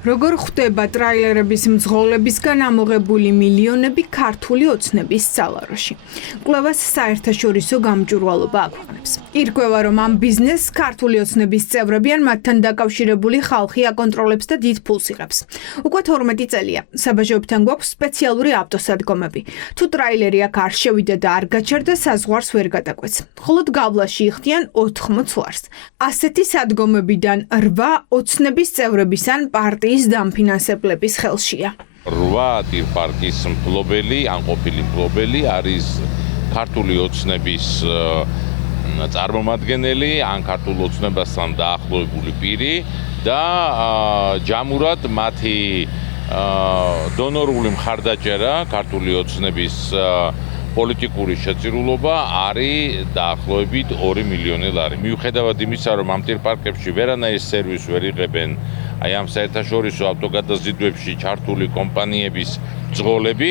როგორ ხვდება ტრაილერების მძღოლებისგან ამოღებული მილიონები ქართული ოცნების სალაროში. კვლევას საერთაშორისო გამჭვირვალობა აქვეყნებს. ირკვევა, რომ ამ ბიზნესს ქართული ოცნების წევრები ან მათთან დაკავშირებული ხალხი აკონტროლებს და დიდ ფულს იღებს. უკვე 12 წელია საბაჟოებთან გვაქვს სპეციალური ავტოსადგომები. თუ ტრაილერი აქ არ შევიდა და არ გაჩერდა, საზღვარს ვერ გადაკვეთს. მხოლოდ გავლაში იხდიან 80 ლარს. ასეთი სადგომებიდან 8 ოცნების წევრების ან პარტიის დამფინანსებლების ხელშია. 8 ტირპარკის მფლობელი, ან ყოფილი მფლობელი არის ქართული ოცნების წარმომადგენელი, ან ქართულ ოცნებასთან დაახლოებული პირი და ჯამურად მათი დონორული მხარდაჭერა ქართული ოცნების პოლიტიკური შეწირულობა არის დაახლოებით 2 მილიონი ლარი. მიუხედავად იმისა, რომ ამ ტირპარკებში ვერანაირ სერვისს ვერ იღებენ აი ამ საერთაშორისო ავტოგადაზიდვებში ჩართული კომპანიების მძღოლები,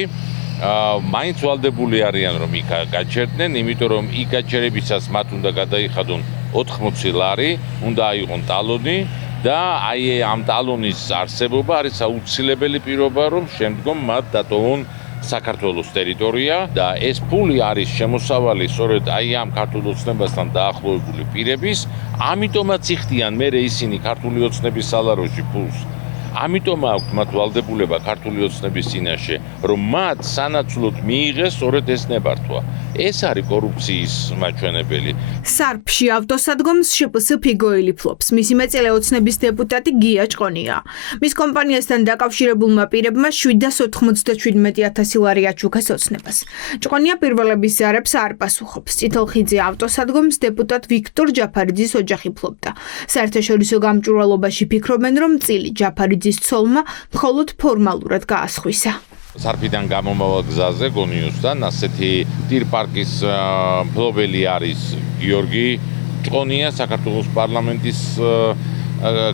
მაინც ვალდებული არიან, რომ იქ გაჩერდნენ, იმიტომ რომ იქ გაჩერებისას მათ უნდა გადაიხადონ 80 ლარი, უნდა აიღონ ტალონი და აი ამ ტალონის არსებობა არის აუცილებელი პირობა, რომ შემდგომ მათ დატოვონ საქართველოს ტერიტორია და ეს ფული არის შემოსავალი სწორედ აი ამ ქართულ ოცნებასთან დაახლოებული პირების, ამიტომაც იხდიან მერე ისინი ქართული ოცნების სალაროში ფულს. ამიტომ აქვთ მათ ვალდებულება ქართული ოცნების წინაშე, რომ მათ სანაცვლოდ მიიღეს სწორედ ეს ნებართვა. ეს არის კორუფციის მაჩვენებელი. სარფში ავტოსადგომს შპს ფიგოილი ფლობს. მისი მეწელე ოცნების დეპუტატი გია ჭყონია. მის კომპანიასთან დაკავშირებულმა პირებმა 797,000 ლარი აჩუქეს ოცნებას. ჭყონია პირველების ზარებს არ პასუხობს. წითელხიდზე ავტოსადგომს დეპუტატ ვიქტორ ჯაფარიძის ოჯახი ფლობდა. საერთაშორისო გამჭვირვალობაში ფიქრობენ, რომ წილი ჯაფარიძის ცოლმა მხოლოდ ფორმალურად გაასხვისა. სარფიდან გამომავალ გზაზე გონიოსთან ასეთი ტირპარკის მფლობელი არის გიორგი ჭყონია, საქართველოს პარლამენტის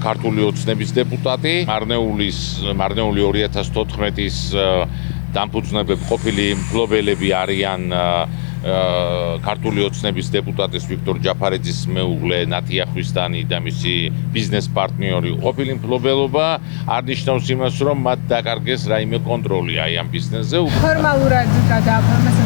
ქართული ოცნების დეპუტატი. მარნეული 2014-ის დამფუძნებელი ყოფილი მფლობელები არიან ქართული ოცნების დეპუტატის ვიქტორ ჯაფარიძის მეუღლე ნათია ხვისდანი და მისი ბიზნეს პარტნიორი. ყოფილი მფლობელობა არ ნიშნავს იმას, რომ მათ დაკარგეს რაიმე კონტროლი აი ამ ბიზნესზე. ფორმალურად გადააფორმეს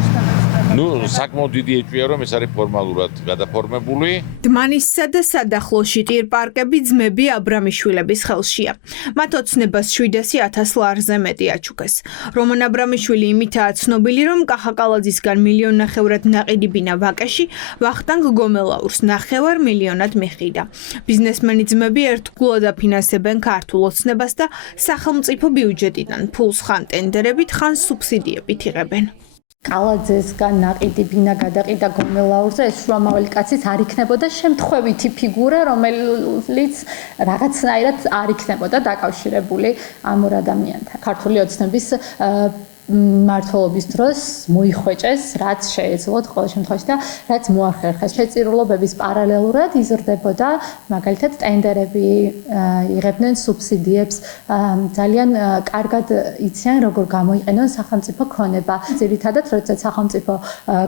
საკმაოდ დიდი ეჭვია, რომ ეს არის ფორმალურად გადაფორმებული. დმანისსა და სადახლოში ტირპარკები ძმები აბრამიშვილების ხელშია. მათ ოცნებას 700,000 ლარზე მეტი აჩუქეს. რომან აბრამიშვილი იმითაა ცნობილი, რომ კახაკალაძისგან 1,5 მილიონად ნაყიდი ბინა ვაკეში ვახტანგ გომელაურს 9 მილიონად მიხიდა. ბიზნესმენი ძმები ერთგულად აფინანსებენ ქართულ ოცნებას და სახელმწიფო ბიუჯეტიდან ფულს ხან ტენდერებით, ხან სუბსიდიებით იღებენ. კალაძესგან ნაყიდი ბინა გადაყიდა გომელაურზე, ეს შუამავალი კაცის არ იქნებოდა შემთხვევითი ფიგურა, რომელიც რაღაცნაირად არ იქნებოდა დაკავშირებული ამ ორ ადამიანთან. ქართული ოცნების მმართველობის დროს მოიხვეჭეს, რაც შეეძლოთ ყოველ შემთხვევაში და რაც მოახერხეს. შეწირულობების პარალელურად იზრდებოდა მაგალითად ტენდერები, იღებდნენ სუბსიდიებს, ძალიან კარგად იციან როგორ გამოიყენონ სახელმწიფო ქონება. ძირითადად, როდესაც სახელმწიფო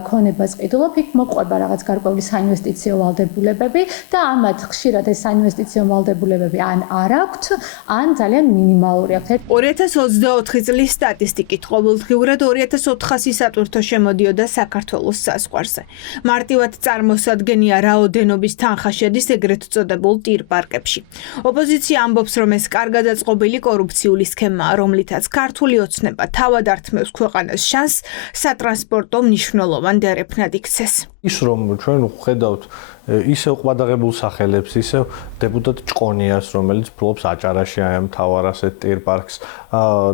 ქონებას ყიდულობ, იქ მოყვება რაღაც გარკვეული საინვესტიციო ვალდებულებები და ამათ ხშირად ეს საინვესტიციო ვალდებულებები ან არ აქვთ, ან ძალიან მინიმალური აქვთ. 2024 წლის სტატისტიკით ყოველდღიურად 2400 სატვირთო შემოდიოდა საქართველოს საზღვარზე. მარტივად წარმოსადგენია რაოდენობის თანხა შედის ეგრეთ წოდებულ ტირპარკებში. ოპოზიცია ამბობს, რომ ეს კარგად აწყობილი კორუფციული სქემაა, რომლითაც ქართული ოცნება თავად ართმევს ქვეყანას შანსს სატრანსპორტო მნიშვნელოვან დერეფნად იქცეს. ის რომ ჩვენ ვხედავთ ისევ ყვადაღებულ სახელებს, ისევ დეპუტატ ჭყონიას, რომელიც ფლობს აჭარაში აი ამ მთავარ ასეთ ტირპარკს,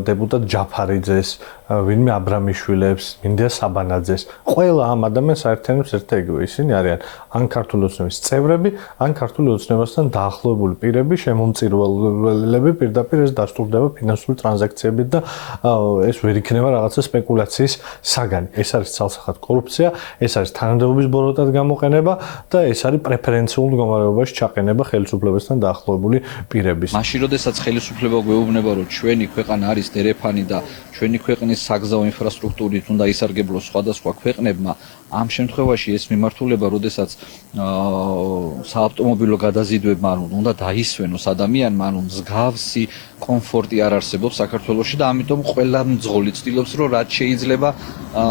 დეპუტატ ჯაფარიძეს, ვინმე აბრამიშვილებს, მინდია საბანაძეს. ყველა ამ ადამიანს აერთიანებს ერთ ეგრევე. ისინი არიან ან ქართული ოცნების წევრები, ან ქართული ოცნებასთან დაახლოებული პირები, შემომწირველები, პირდაპირ ეს დასტურდება ფინანსური ტრანზაქციებით და ეს ვერ იქნება რაღაცა სპეკულაციის საგანი. ეს არის ცალსახად კორუფცია, ეს არის თანამდებობა მდგომარეობის ბოროტად გამოყენება და ეს არის პრეფერენციულ მდგომარეობაში ჩაყენება ხელისუფლებასთან დაახლოებული პირების. მაშინ როდესაც ხელისუფლება გვეუბნება, რომ ჩვენი ქვეყანა არის დერეფანი და ჩვენი ქვეყნის საგზაო ინფრასტრუქტურით უნდა ისარგებლოს სხვადასხვა ქვეყნებმა, ამ შემთხვევაში ეს მიმართულება, როდესაც საავტომობილო გადაზიდვებმა უნდა დაისვენოს ადამიანმა, მსგავსი კომფორტი არ არსებობს საქართველოში და ამიტომ ყველა მძღოლი ცდილობს, რომ რაც შეიძლება,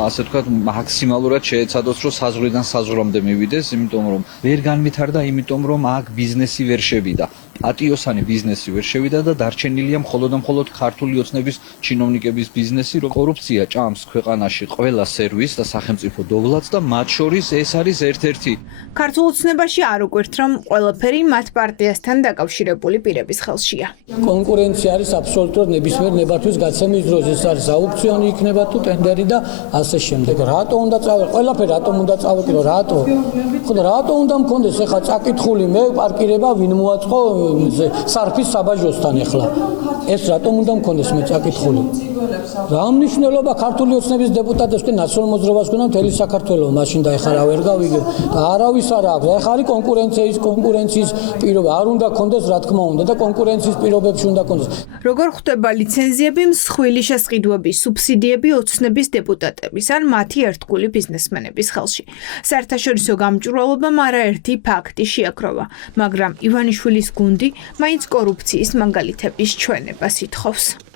ასე ვთქვათ, მაქსიმალურად შეეცადოს, რომ საზღვრიდან საზღვრამდე მივიდეს, იმიტომ რომ ვერ განვითარდა, იმიტომ რომ აქ ბიზნესი ვერ შევიდა. პატიოსანი ბიზნესი ვერ შევიდა და დარჩენილია მხოლოდ და მხოლოდ ქართული ოცნების ჩინოვნიკების ბიზნესი, რომ კორუფცია ჭამს ქვეყანაში ყველა სერვისს და სახელმწიფო დოვლათს და მათ შორის ეს არის ერთ-ერთი. ქართულ ოცნებაში არ უკვირთ, რომ ყველაფერი მათ პარტიასთან დაკავშირებული პირების ხელშია. კონკურენცია არის აბსოლუტურად ნებისმიერ ნებართვის გაცემის დროს, ეს არის აუქციონი იქნება თუ ტენდერი და ასე შემდეგ. რატო უნდა წავეყო? ყველაფერი რატომ უნდა წავეყო? რატო? ხო და რატო უნდა მქონდეს ახლა წაკითხული მე პარკირება ვინ მოაწყო სარფის საბაჟოსთან ახლა? ეს რატომ უნდა მქონდეს მე წაკითხული? რა მნიშვნელობა ქართული ოცნების დეპუტატებს კი ნაციონალურ მოძრაობას ქონდა მთელი საქართველოს მაშინ და ეხლა რა ვერ გავიგებ და არავის არ აქვს. ეხლა არის კონკურენციის პირობა არ უნდა ქონდეს რა თქმა უნდა და კონკურენციის პირობებში უნდა ქონდეს. როგორ ხდება ლიცენზიები, მსხვილი შესყიდვები, სუბსიდიები ოცნების დეპუტატების ან მათი ერთგული ბიზნესმენების ხელში? საერთაშორისო გამჭვირვალობამ არაერთი ფაქტი შეაქროვა, მაგრამ ივანიშვილის გუნდი მაინც კორუფციის მაგალითების ჩვენებას ითხოვს.